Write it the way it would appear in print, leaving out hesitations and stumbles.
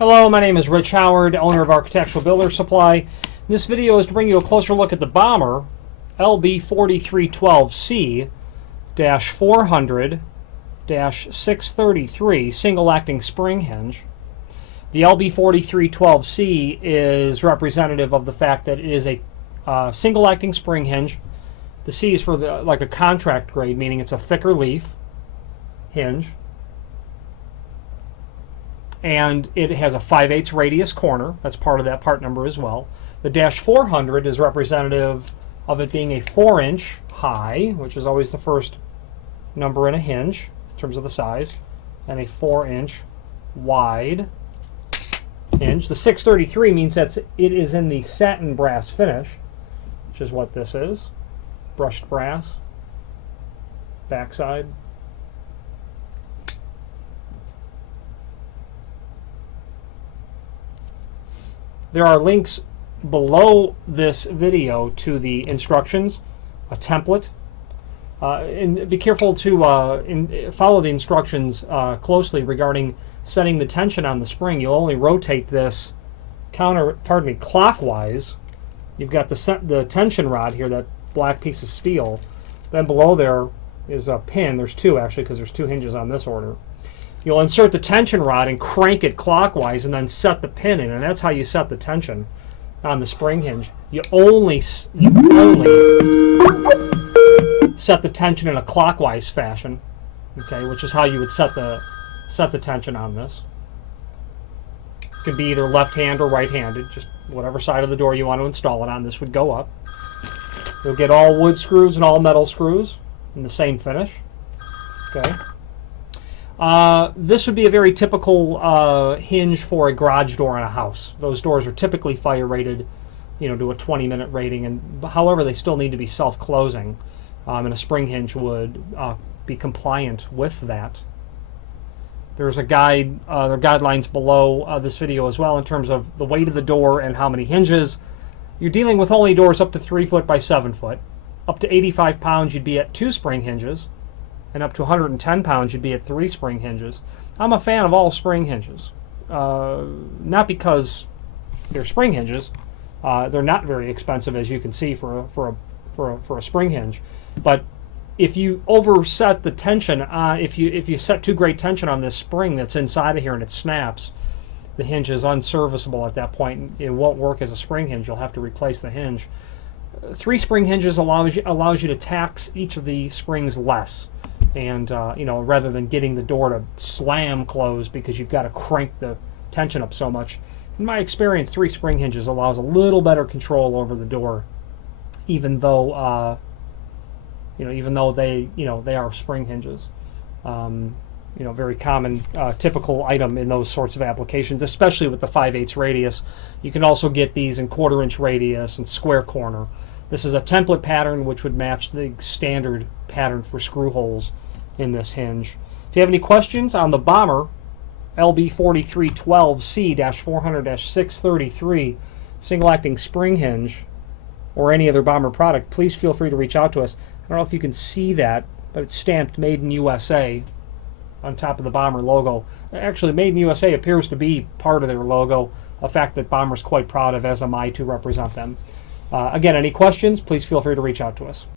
Hello, my name is Rich Howard, owner of Architectural Builder Supply. This video is to bring you a closer look at the Bommer LB4312C-400-633 single acting spring hinge. The LB4312C is representative of the fact that it is a single acting spring hinge. The C is for like a contract grade, meaning it's a thicker leaf hinge. And it has a 5/8 radius corner. That's part of that part number as well. The -400 is representative of it being a 4-inch high, which is always the first number in a hinge in terms of the size, and a 4-inch wide hinge. The 633 means that it is in the satin brass finish, which is what this is. Brushed brass, backside. There are links below this video to the instructions, a template, and be careful to follow the instructions closely regarding setting the tension on the spring. You'll only rotate this clockwise. You've got the tension rod here, that black piece of steel. Then below there is a pin. There's two actually, because there's two hinges on this order. You'll insert the tension rod and crank it clockwise and then set the pin in, and that's how you set the tension on the spring hinge. You only set the tension in a clockwise fashion, okay, which is how you would set the tension on this. It could be either left-hand or right-handed, just whatever side of the door you want to install it on. This would go up. You'll get all wood screws and all metal screws in the same finish, okay. This would be a very typical hinge for a garage door in a house. Those doors are typically fire rated, to a 20-minute rating, and however, they still need to be self-closing, and a spring hinge would be compliant with that. There's a guide, there are guidelines below this video as well in terms of the weight of the door and how many hinges. You're dealing with only doors up to 3 foot by 7 foot. Up to 85 pounds, you'd be at 2 spring hinges. And up to 110 pounds, you'd be at 3 spring hinges. I'm a fan of all spring hinges. Not because they're spring hinges. They're not very expensive, as you can see, for a spring hinge. But if you overset the tension, if you set too great tension on this spring that's inside of here and it snaps, the hinge is unserviceable at that point. It won't work as a spring hinge. You'll have to replace the hinge. 3 spring hinges allows you to tax each of the springs less. And rather than getting the door to slam closed because you've got to crank the tension up so much, in my experience, 3 spring hinges allows a little better control over the door, even though they are spring hinges. Very common, typical item in those sorts of applications, especially with the 5/8 radius. You can also get these in 1/4-inch radius and square corner. This is a template pattern which would match the standard pattern for screw holes in this hinge. If you have any questions on the Bommer LB4312C-400-633 single acting spring hinge or any other Bommer product, please feel free to reach out to us. I don't know if you can see that, but it's stamped Made in USA on top of the Bommer logo. Actually, Made in USA appears to be part of their logo, a fact that Bommer's quite proud of, as am I, to represent them. Again, any questions, please feel free to reach out to us.